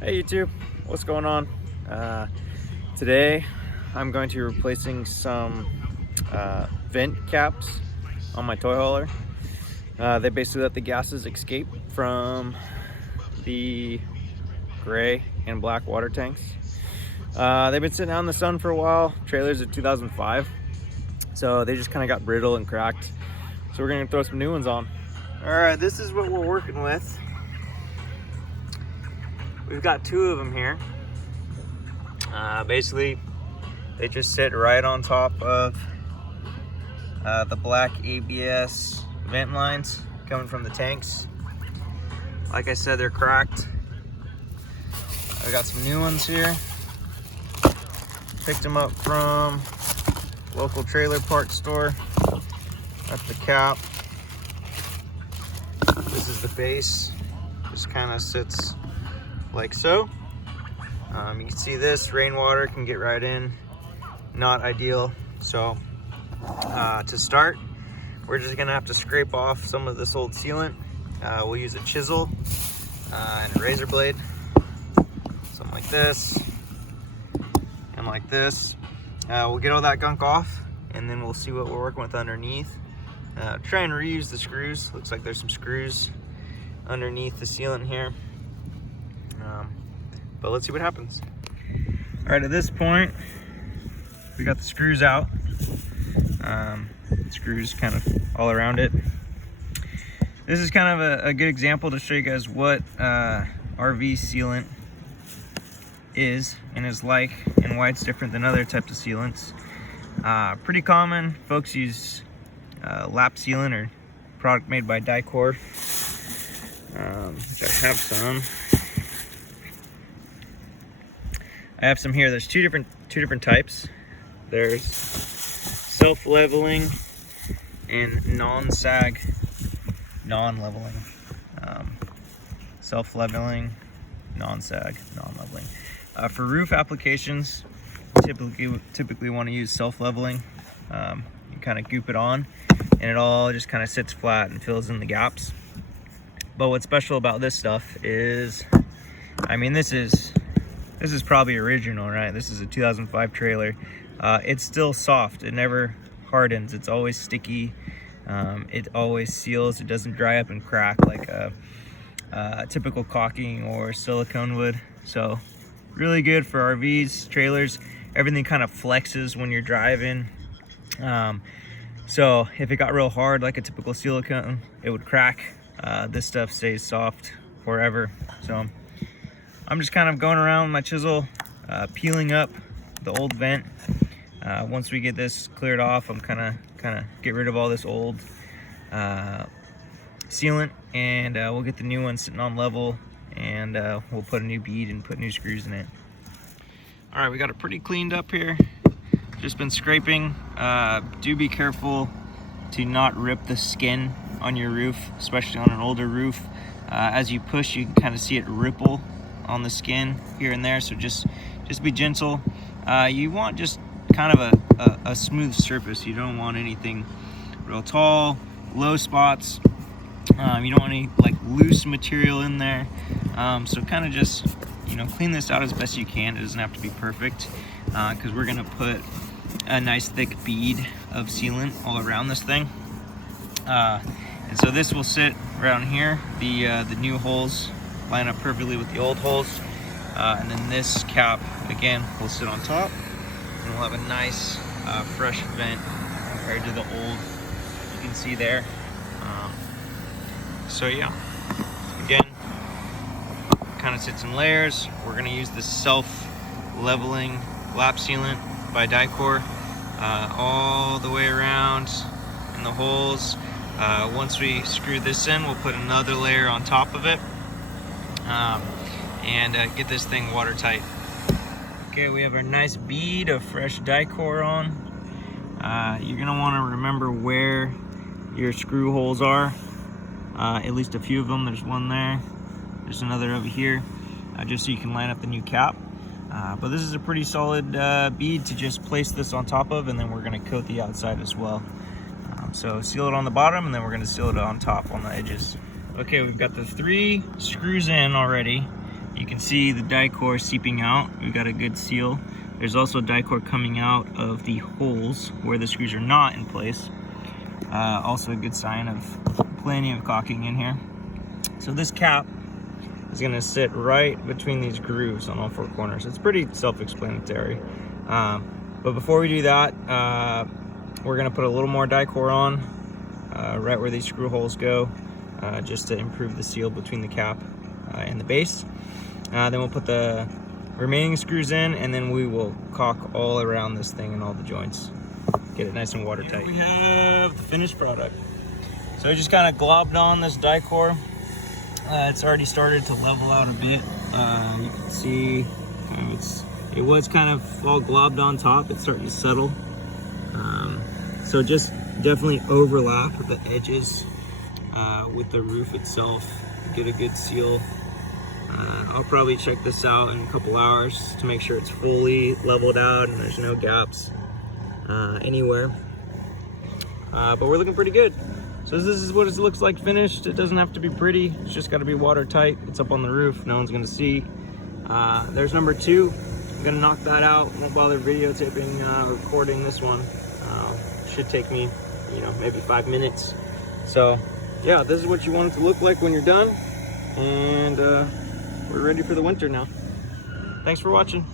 Hey YouTube, what's going on? Today I'm going to be replacing some vent caps on my toy hauler. They basically let the gases escape from the gray and black water tanks. They've been sitting out in the sun for a while. Trailer's at 2005, so they just kind of got brittle and cracked. So we're gonna throw some new ones on. All right, this is what we're working with. We've got two of them here. Basically, they just sit right on top of the black ABS vent lines coming from the tanks. Like I said, they're cracked. I got some new ones here. Picked them up from local trailer parts store. That's the cap. This is the base. Just kind of sits like so. You can see this rainwater can get right in. Not ideal. So to start, we're just gonna have to scrape off some of this old sealant. We'll use a chisel and a razor blade, something like this and like this. We'll get all that gunk off, and then we'll see what we're working with underneath. Try and reuse the screws. Looks like there's some screws underneath the sealant here. But let's see what happens. All right, at this point, we got the screws out. Screws kind of all around it. This is kind of a good example to show you guys what RV sealant is and is like, and why it's different than other types of sealants. Pretty common. Folks use lap sealant, or product made by Dicor, which I have some. I have some here. There's two different types. There's self-leveling and non-sag, non-leveling. Self-leveling, non-sag, non-leveling. For roof applications, typically want to use self-leveling. You kind of goop it on, and it all just kind of sits flat and fills in the gaps. But what's special about this stuff is, I mean, this is probably original, right? This is a 2005 trailer. It's still soft. It never hardens. It's always sticky. It always seals. It doesn't dry up and crack like a typical caulking or silicone would. So really good for RVs, trailers. Everything kind of flexes when you're driving. So if it got real hard like a typical silicone, it would crack. This stuff stays soft forever. So I'm just kind of going around with my chisel, peeling up the old vent. Once we get this cleared off, I'm kind of get rid of all this old sealant, and we'll get the new one sitting on level, and we'll put a new bead and put new screws in it. All right, we got it pretty cleaned up here. Just been scraping. Do be careful to not rip the skin on your roof, especially on an older roof. As you push, you can kind of see it ripple on the skin here and there, so just be gentle. You want just kind of a smooth surface. You don't want anything real tall, low spots. You don't want any like loose material in there. So kind of just, clean this out as best you can. It doesn't have to be perfect, because we're gonna put a nice thick bead of sealant all around this thing. And so this will sit around here. The new holes line up perfectly with the old holes, and then this cap again will sit on top, and we'll have a nice fresh vent compared to the old. You can see there. So yeah, again, kind of sits in layers. We're going to use this self-leveling lap sealant by Dicor all the way around in the holes. Once we screw this in, we'll put another layer on top of it, and get this thing watertight. Okay, we have our nice bead of fresh Dicor on. You're gonna want to remember where your screw holes are. At least a few of them. There's one there. There's another over here, just so you can line up the new cap. But this is a pretty solid bead to just place this on top of, and then we're gonna coat the outside as well. So seal it on the bottom, and then we're gonna seal it on top on the edges. Okay, we've got the 3 screws in already. You can see the die-core seeping out. We've got a good seal. There's also die-core coming out of the holes where the screws are not in place. Also a good sign of plenty of caulking in here. So this cap is going to sit right between these grooves on all four corners. It's pretty self-explanatory. But before we do that, we're going to put a little more die-core on right where these screw holes go, just to improve the seal between the cap and the base. Then we'll put the remaining screws in, and then we will caulk all around this thing and all the joints. Get it nice and watertight. Here we have the finished product. So I just kind of globbed on this die-core. It's already started to level out a bit. You can see it was kind of all globbed on top. It's starting to settle. So just definitely overlap the edges with the roof itself. Get a good seal. I'll probably check this out in a couple hours to make sure it's fully leveled out and there's no gaps anywhere. But we're looking pretty good. So this is what it looks like finished. It doesn't have to be pretty. It's just got to be watertight. It's up on the roof. No one's going to see. There's number 2. I'm going to knock that out. Won't bother videotaping, recording this one. Should take me, maybe 5 minutes. So yeah, this is what you want it to look like when you're done. And we're ready for the winter now. Thanks for watching.